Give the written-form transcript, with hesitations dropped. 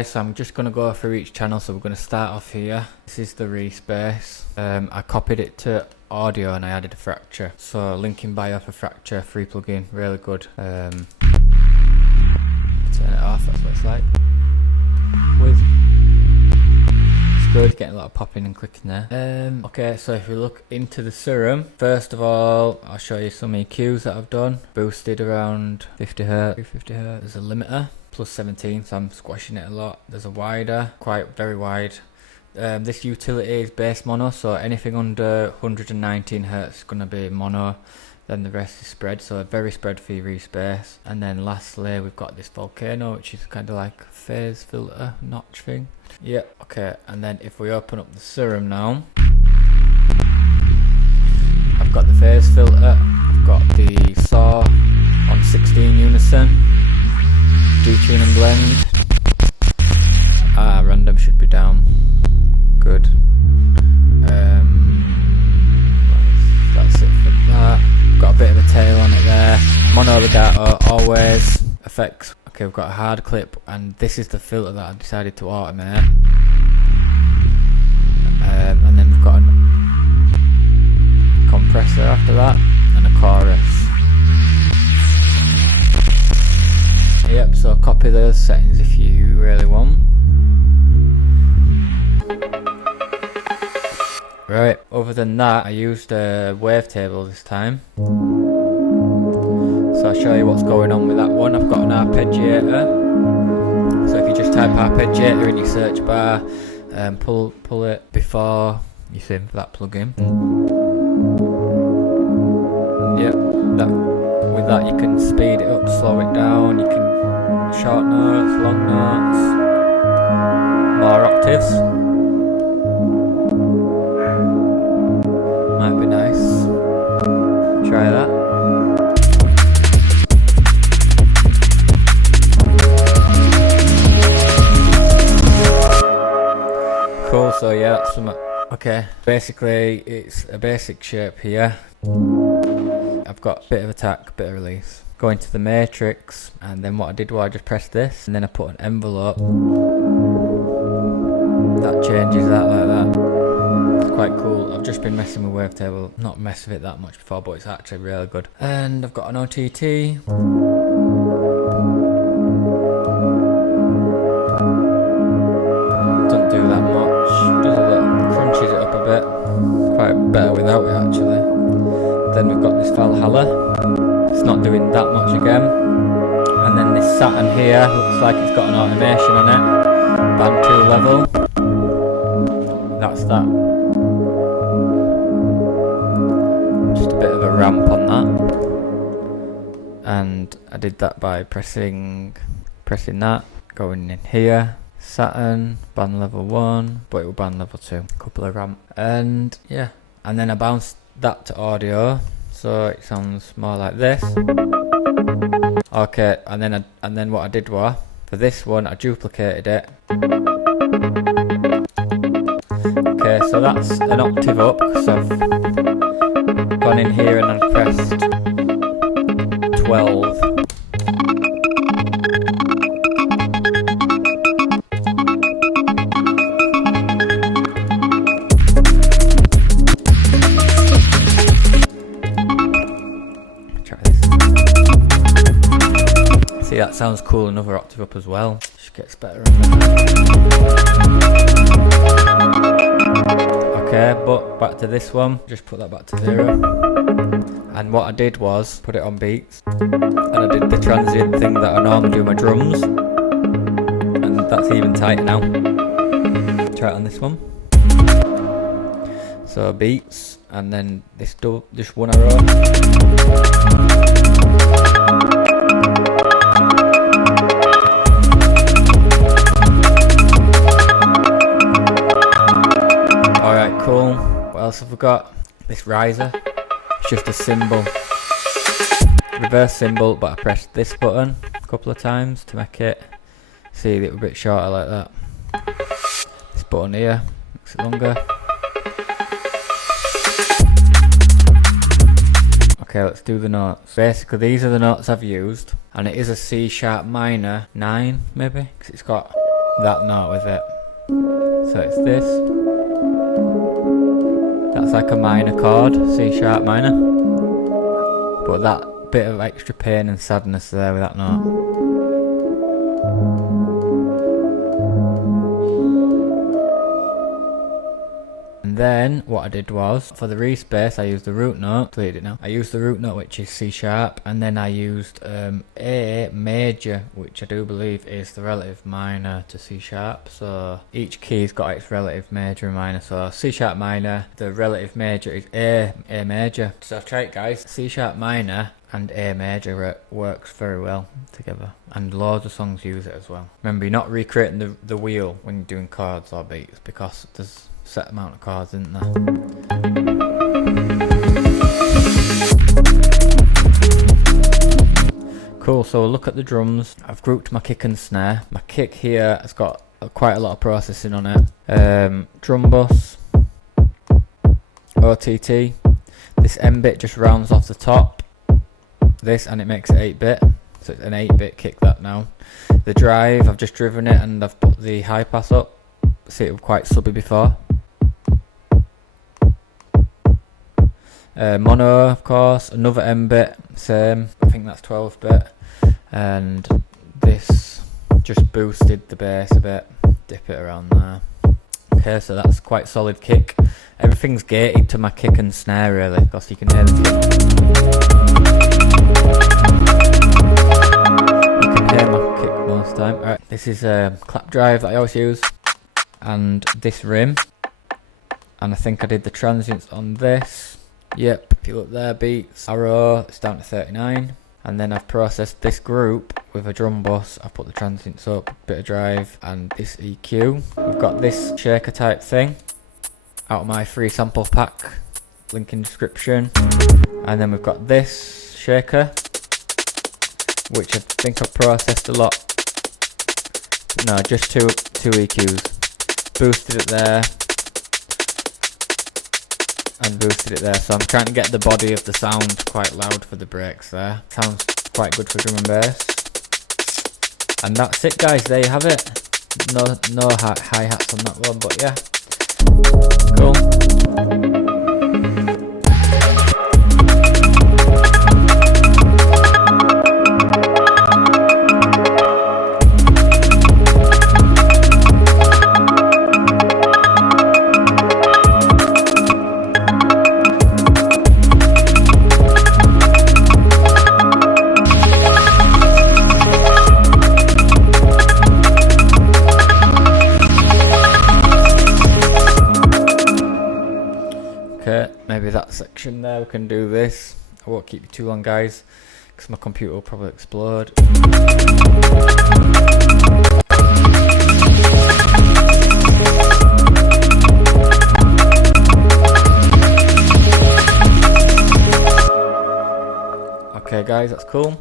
Okay, so I'm just going to go through each channel. So we're going to start off here. This is the Reece bass. I copied it to audio and I added a fracture. So link in bio for fracture, free plugin, really good. Turn it off, that's what it's like. It's good, getting a lot of popping and clicking there. Okay, so if we look into the serum, first of all, I'll show you some EQs that I've done. Boosted around 50 Hz, 250 Hz. There's a limiter, plus 17, so I'm squashing it a lot. There's a wider, very wide. This utility is bass mono, so anything under 119 Hz is going to be mono. Then the rest is spread, so very spread for your Reece bass. And then lastly, we've got this volcano, which is kind of like a phase filter notch thing. Yeah, okay. And then if we open up the serum now, I've got the phase filter, I've got the saw on 16 unison, detune and blend. Random should be down. Good. That's it for that. Got a bit of a tail on it there. Mono legato, always. Effects. Okay, we've got a hard clip, and this is the filter that I decided to automate. And then we've got a compressor after that, and a chorus. Yep, so copy those settings if you really want. Right, other than that, I used a wavetable this time. So I'll show you what's going on with that one. I've got an arpeggiator. So if you just type arpeggiator in your search bar, pull it before you synth that plugin. Yep, with that you can speed it up, slow it down, you can short notes, long notes, more octaves. Might be nice. Try that. Cool, so yeah, that's some. Okay, basically it's a basic shape here. I've got a bit of attack, bit of release. Go into the matrix, and then what I did was I just pressed this, and then I put an envelope. That changes that like that. Quite cool. I've just been messing with wavetable, not messed with it that much before, but it's actually really good. And I've got an OTT. Doesn't do that much. Does a little, crunches it up a bit. Quite better without it actually. Then we've got this Valhalla. It's not doing that much again. And then this Saturn here looks like it's got an automation on it. Band 2 level. That's that. Just a bit of a ramp on that, and I did that by pressing that, going in here, Saturn, band level 1, but it was band level 2, couple of ramp, and yeah, and then I bounced that to audio, so it sounds more like this. Okay, and then what I did was, for this one I duplicated it. Okay, so that's an octave up, because I've gone in here and I've pressed 12. Try this. See, that sounds cool, another octave up as well. Just gets better and better. Okay, but back to this one, just put that back to 0. And what I did was put it on beats, and I did the transient thing that I normally do my drums, and that's even tighter now. Try it on this one. So beats, and then this just one arrow. Cool. What else have we got? This riser. It's just a cymbal. Reverse cymbal, but I pressed this button a couple of times to make it see it a bit shorter like that. This button here makes it longer. Okay, let's do the notes. Basically, these are the notes I've used, and it is a C sharp minor 9, maybe, because it's got that note with it. So it's this. That's like a minor chord, C sharp minor. But that bit of extra pain and sadness there with that note. And then what I did was, for the Reese bass, I used the root note. Delete it now. I used the root note, which is C sharp, and then I used A major, which I do believe is the relative minor to C sharp. So each key's got its relative major and minor. So C sharp minor, the relative major is A major. So I've tried it, guys. C sharp minor and A major works very well together, and loads of songs use it as well. Remember, you're not recreating the wheel when you're doing chords or beats, because there's set amount of chords, isn't there? Cool, so we'll look at the drums. I've grouped my kick and snare. My kick here has got quite a lot of processing on it. Drum bus, OTT. This M bit just rounds off the top. This, and it makes it 8-bit. So it's an 8-bit kick that now. The drive, I've just driven it and I've put the high pass up. See, it was quite subby before. Mono, of course, another M bit, same, I think that's 12-bit, and this just boosted the bass a bit, dip it around there. Okay, so that's quite solid kick. Everything's gated to my kick and snare really, because you can hear them. You can hear my kick most of the time. Alright, this is a clap drive that I always use, and this rim, and I think I did the transients on this. Yep, if you look there, beats, arrow, it's down to 39. And then I've processed this group with a drum bus. I've put the transients up, bit of drive, and this EQ. We've got this shaker type thing out of my free sample pack, link in description. And then we've got this shaker, which I think I've processed a lot. No, just two EQs. Boosted it there. And boosted it there, so I'm trying to get the body of the sound quite loud for the breaks there. Sounds quite good for drum and bass. And that's it, guys, there you have it. No hi-hats on that one, but yeah. Cool. Okay, maybe that section there, we can do this. I won't keep you too long, guys, because my computer will probably explode. Okay guys, that's cool.